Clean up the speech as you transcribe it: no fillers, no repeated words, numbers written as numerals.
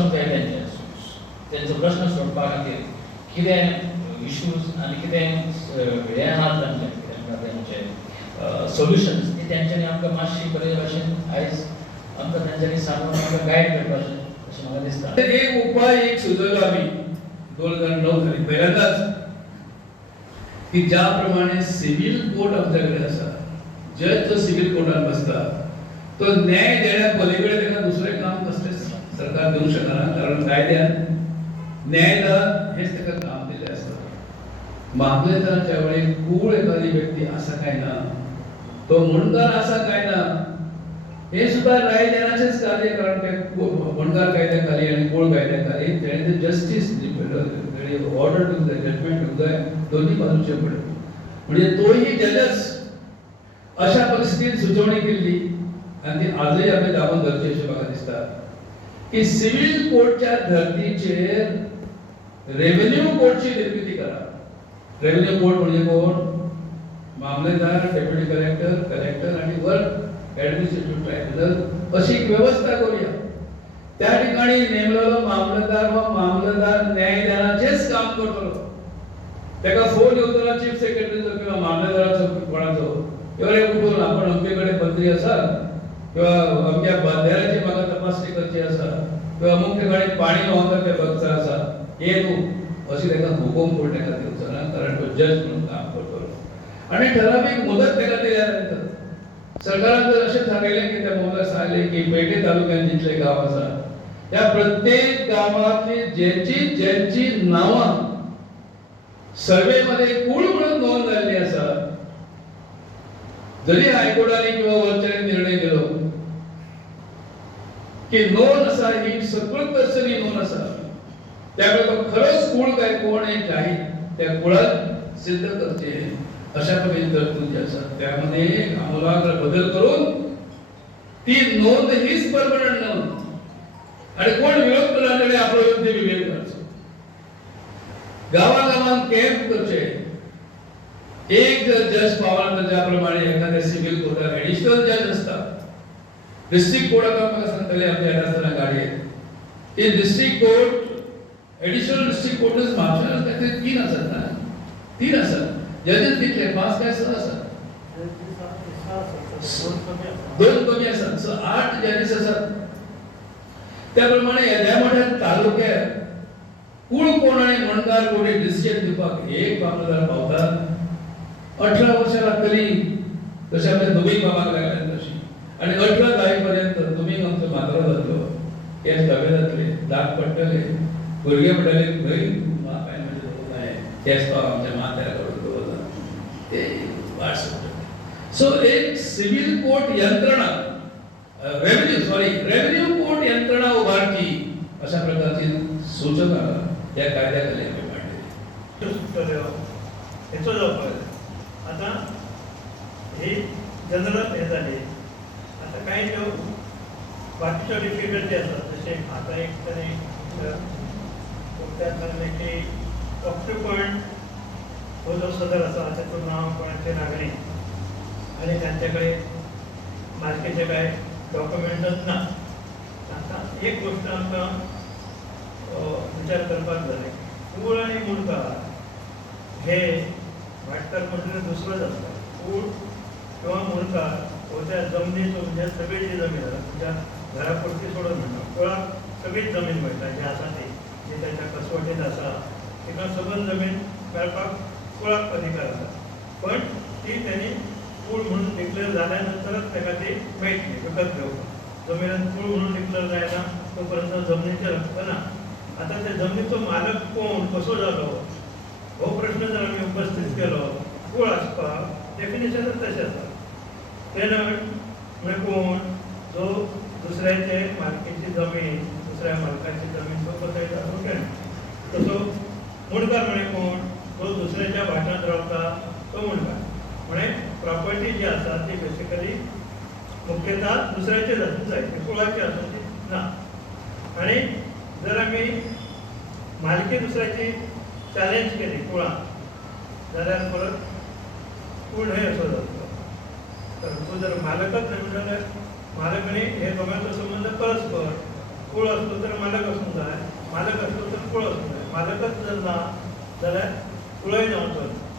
बसोंक जाय तेंचो प्रश्न सोडपा खातीर कितें इश्यूज आनी कितें हें आहात तांचे सोल्युशन्स ती तेंच्यांनी आमकां मातशी बरे भाशेन आयज आमकां तेंच्यांनी सांगून आमकां गायड करपाचें अशें म्हाका दिसता. एक उपाय एक सुचयलो आमी 2009 साली पहिल्यांदाच की ज्या प्रमाणे सिव्हिल कोर्ट आमच्या कडेन आसा, जज जो सिव्हिल कोर्टान बसता तो न्याय देण्या पलीकडे ताका दुसरें काम कसलें सरकार दिवंक शकना, कारण कायद्यान न्यायदान हेच ताका काम दिल्लें आसता. मामलेदाराच्या वेळी कूळ एखादी व्यक्ती आसा काय ना, तो मुणकार आसा काय ना, हे सुद्धा न्यायदानाचेच कार्य, कारण ते मुणकार कायद्याखाली आणि कूळ कायद्याखाली तेणे ते justice order to the judgement to the दोन्ही बाजूचे पडले. म्हणजे तोही जजस अशा परिस्थितीत सुचवणी केली आणि ती आजही आम्ही दाबून धरची अशी म्हाका दिसता की सिव्हिल कोर्टच्या धर्तीचेर रेव्हेन्यू कोर्टची निर्मिती करा. रेव्हेन्यू कोर्ट म्हणजे कोण? मामलेदार, डेप्युटी कलेक्टर, कलेक्टर आणि वर्क ऍडमिनिस्ट्रेटिव्ह ट्रायब्युनल अशी एक व्यवस्था करूया. त्या ठिकाणी नेमलेलो मामलेदार व मामलेदार न्यायदानाचेच काम करतलो. त्याका फोन येवतलो चीफ सेक्रेटरीचो किंवा मामलेदाराचो कोणाचो, एवढे उठून आपण अमकेकडे मंत्री आसा किंवा अमक्या बंधाऱ्याची म्हाका तपासणी करची आसा किंवा अमूक ठिकाणी पाणी व्हांवता तें बघचा आसा, हे तूं अशी ताका हुकूम कोण ताका दिवचो ना, कारण तो जज म्हणून काम करतलो. आणि ठराविक मुदत ताका दिल्या नंतर सरकारान जर अशें सांगिल्लें की त्या मोला सांगलें की पेटे तालुक्यात जितले गांव आसा त्या प्रत्येक गावातली ज्यांची नावां सर्वे मध्ये कूळ म्हणून नोंद झालेली आसा, जरी हायकोर्टाने किंवा वरच्याने निर्णय दिलो की नोंद आसा ही सगळ्यात पर्सनी नोंद आसा, त्यामुळे तो खरोच कूळ काय कोण हे जाहीर त्या कुळात सिद्ध करचे अशा प्रकारे तरतूद आसा. त्यामध्ये आमूलाग्र बदल करून ती नोंद हीच परमनंट नोंद आणि कोण विरोध करणारे आपलो योग्य विवेक करचो. गावागावांत कॅम्प करचे. एक जर जज पावला तर ज्याप्रमाणे एखाद्या सिव्हिल कोर्टात ऍडिशनल जज असतात, डिस्ट्रिक्ट कोर्टात म्हाका सांगतले आमच्या येताना गाडयेन की district court additional district courts म्हापशां काहीतरी 3 आसात ना, 3 आसात. जजेस कितले 5 काय 6 आसात? 2 कमी आसात. सो 8 जजेस आसात. त्याप्रमाणे येद्या मोठ्या तालुक्यात कूळ कोण आणि मुणकार कोणी डिसिजन दिवपाक एक मामलेदार पावतात. 18 वर्षां लागतली तशी आपल्या दोघी बाबाक लागल्यात तशी, आणि 18 जायपर्यंत तुम्ही आमचो मात्र जातलो, केस धवे जातले, दाग पडटले, भुरगे म्हणटले खंय काय म्हणजे केस तो आमच्या माथ्यार कडून दवरला ते वाट सुटली. सो एक सिव्हिल कोर्ट यंत्रणा रेव्हेन्यू कोर्ट यंत्रणा उभारची अशा प्रकारची सूचना या कायद्याखाली आम्ही मांडली. हेचो जावपाक आता ही जनरल हे जाली. आता काही ज्यो बाकीच्यो डिफिकल्टी आसात, जशे आता एक तरी कोर्टात सांगलें की ऑक्युपंट हो जो सदर आसा ताचें नांव कोणाचें लागलें आनी तांचे कडेन मालकीचे कांय डॉक्युमेंटच ना. आता एक गोष्ट आमकां विचार करपाक जाय, कूळ आनी मुणकार हे वाडकार म्हणटकीर दुसरोच आसता. कूळ किंवा मुणकार हो त्या जमनीचो म्हणजे सगळी जी जमीन आसा तुमच्या घरा पुरती सोडून म्हणटा, कुळाक सगळीच जमीन मेळटा जी आसा ती, जी ताच्या कसवटीत आसा तिका सगळी जमीन मेळपाक कुळाक अधिकार आसा. पण ती तेणी कूळ म्हणून डिक्लेअर जाल्या नंतरच ताका ती मेळटली विकत घेवपाक. जमीन कूळ म्हणून डिक्लेअर जायना तोपर्यंत जमनीचेर हक्क ना. आता त्या जमनीचो मालक कोण कसो जालो हो प्रश्न जर आमी उपस्थित केलो, कूळ आसपाक डेफिनेशनच तशें आसा. टेनंट म्हणजे कोण जो दुसऱ्याचे मालकीची जमीन दुसऱ्या मालकाची जमीन तो बदलता तो टेनंट. तसो मुणकार म्हणजे कोण जो दुसऱ्याच्या भाटांत रावता तो मुणकार. म्हणजे प्रॉपर्टी जी आसा ती बेसिकली मुख्यतः दुसऱ्याचेच आसूंक जाय, कुळाची आसूंक ना. आणि जर आमी मालकी दुसऱ्याची चॅलेंज केली कुळाक जाल्यार परत कूळ हे असो जातलो. तर तो जर मालकच नाही जाल्यार मालक आनी हे दोगांचो संबंद परस्पर कुळ असतो तर मालक असून जाय, मालक असतो तर कुळ असून जाय, मालकच जर ना जाल्यार कुळय नवतो.